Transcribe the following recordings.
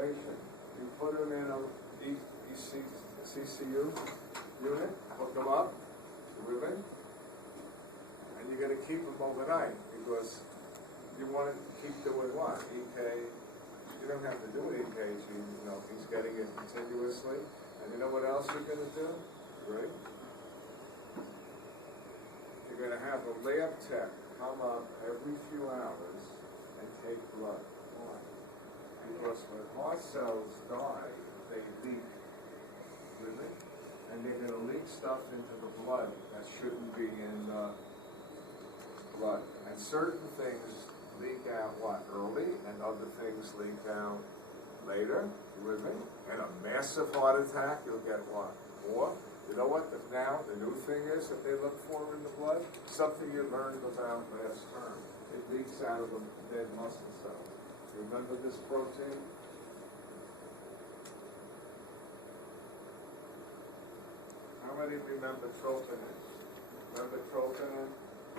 observation. You put them in a CCU unit, hook them up, you with me? And you're going to keep them overnight because you want to keep doing what? EK. You don't have to do an EKG, you know, he's getting it continuously. And you know what else you're going to do? Right? You're going to have a lab tech come up every few hours and take blood. Why? Because when heart cells die, they leak. Really? And they're going to leak stuff into the blood that shouldn't be in the blood. And certain things leak out what? Early, and other things leak out later. You with me? And a massive heart attack, you'll get what? More. You know what? Now the new thing is that they look for in the blood? Something you learned about last term. It leaks out of the dead muscle cells. Remember this protein? How many remember troponin? Remember troponin,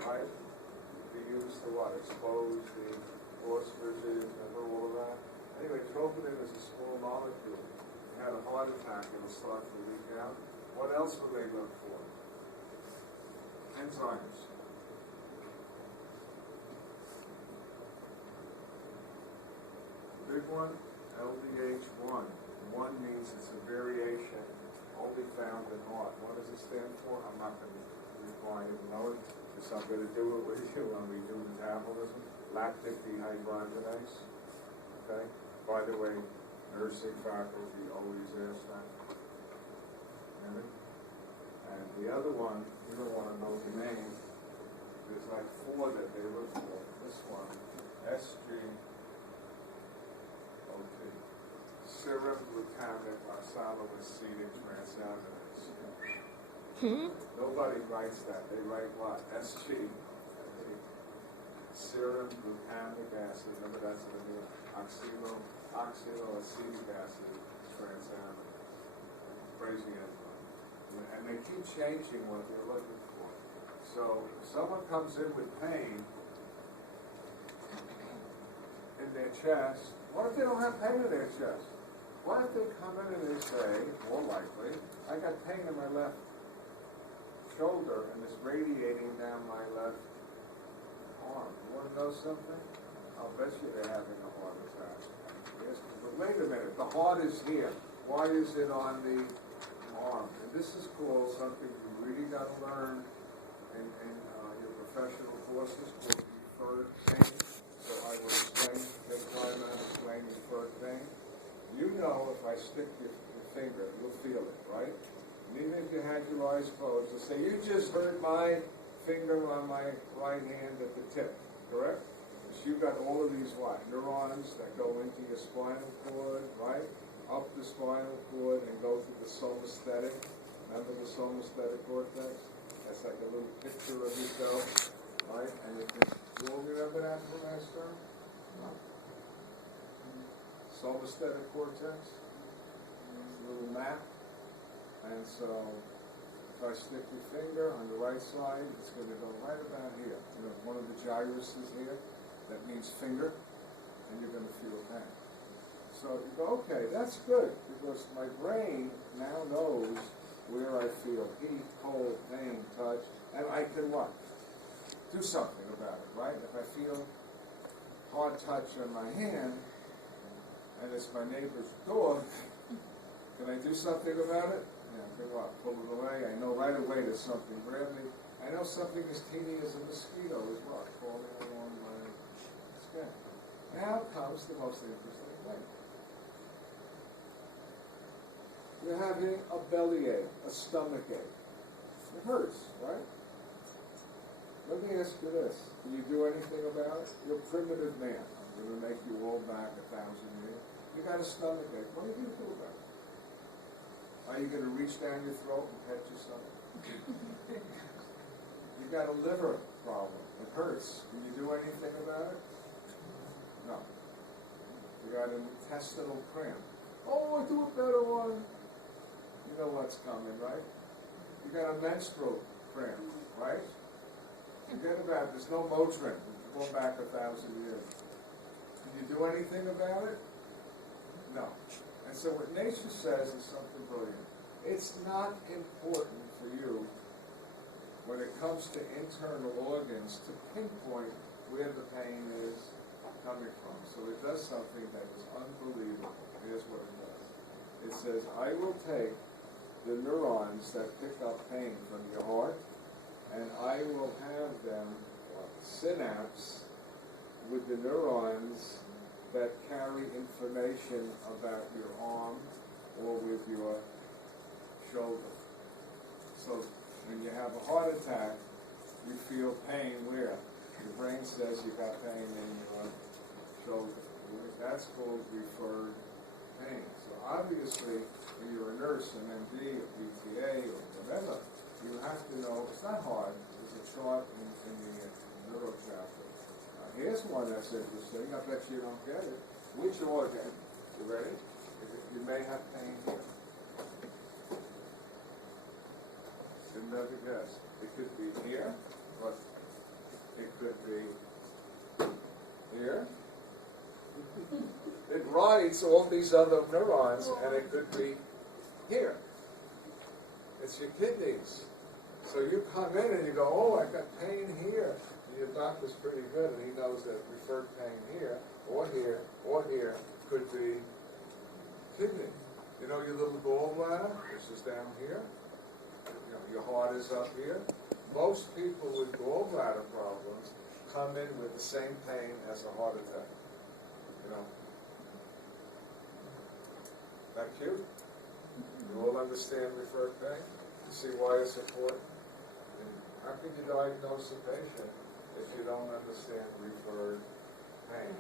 right? We used to what? Expose the ostriches, remember all of that? Anyway, troponin is a small molecule. You had a heart attack, it'll start to leak out. What else will they look for? Enzymes. The big one, LDH1. One means it's a variation only found in heart. What does it stand for? I'm not going to require you to know it. So I'm going to do it with you when we do metabolism. Lactic dehydrogenase. Okay? By the way, nursing faculty always ask that. Remember? And the other one, you don't want to know the name. There's like 4 that they look for. This one, SGOT. Serum glutamic oxaloacetic transaminase. Nobody writes that. They write what? SG. Serum glutamic acid. Remember that's the new oxaloacetic acid transaminase. Crazy enzyme. And they keep changing what they're looking for. So if someone comes in with pain in their chest, what if they don't have pain in their chest? What if they come in and they say, more likely, I got pain in my left shoulder and it's radiating down my left arm. You want to know something? I'll bet you they're having a heart attack. Yes, but wait a minute, the heart is here. Why is it on the arm? And this is called something you really got to learn in your professional courses called reffered pain. So I will explain, take time out to explain reffered pain. You know if I stick your finger, you'll feel it, right? And even if you had your eyes closed, you'll say, you just hurt my finger on my right hand at the tip, correct? Because you've got all of these what? Neurons that go into your spinal cord, right? Up the spinal cord and go through the somesthetic. Remember the somesthetic cortex? That's like a little picture of yourself, right? And you all remember that from last term? No? Somesthetic cortex, a little map, and so if I stick your finger on the right side, it's going to go right about here. You know, one of the gyruses here, that means finger, and you're going to feel pain. So you go, okay, that's good, because my brain now knows where I feel heat, cold, pain, touch, and I can what? Do something about it, right? If I feel hard touch on my hand, and it's my neighbor's dog, can I do something about it? Yeah, I can what? Pull it away. I know right away there's something grabbing me. I know something as teeny as a mosquito is what? Crawling along my skin. Now comes the most interesting thing. You're having a bellyache, a stomach ache. It hurts, right? Let me ask you this. Can you do anything about it? You're a primitive man. I'm going to make you roll back 1,000 years. You got a stomach ache. What are you going to do about it? Are you going to reach down your throat and pet your stomach? You got a liver problem. It hurts. Can you do anything about it? No. You got an intestinal cramp. Oh, I do a better one. You know what's coming, right? You got a menstrual cramp, right? Forget about it. There's no Motrin. We're going back 1,000 years. Can you do anything about it? No. And so what nature says is something brilliant. It's not important for you, when it comes to internal organs, to pinpoint where the pain is coming from. So it does something that is unbelievable. Here's what it does. It says, I will take the neurons that pick up pain from your heart, and I will have them synapse with the neurons that carry information about your arm or with your shoulder. So when you have a heart attack, you feel pain where? Your brain says you got pain in your shoulder. That's called refferred pain. So obviously, when you're a nurse, an MD, or PTA, or whatever, you have to know, it's not hard, there's a chart in the neuro chapter. Here's one that's interesting, I bet you don't get it. Which organ, you ready? You may have pain here. You'll never guess. It could be here, but it could be here. It rides all these other neurons, and it could be here. It's your kidneys. So you come in and you go, oh, I got pain here. And your doctor's pretty good, and he knows that referred pain here, or here, could be kidney. You know your little gallbladder? This is down here. You know, your heart is up here. Most people with gallbladder problems come in with the same pain as a heart attack. You know. That cute? You all understand referred pain? You see why it's important? How can you diagnose a patient if you don't understand referred pain?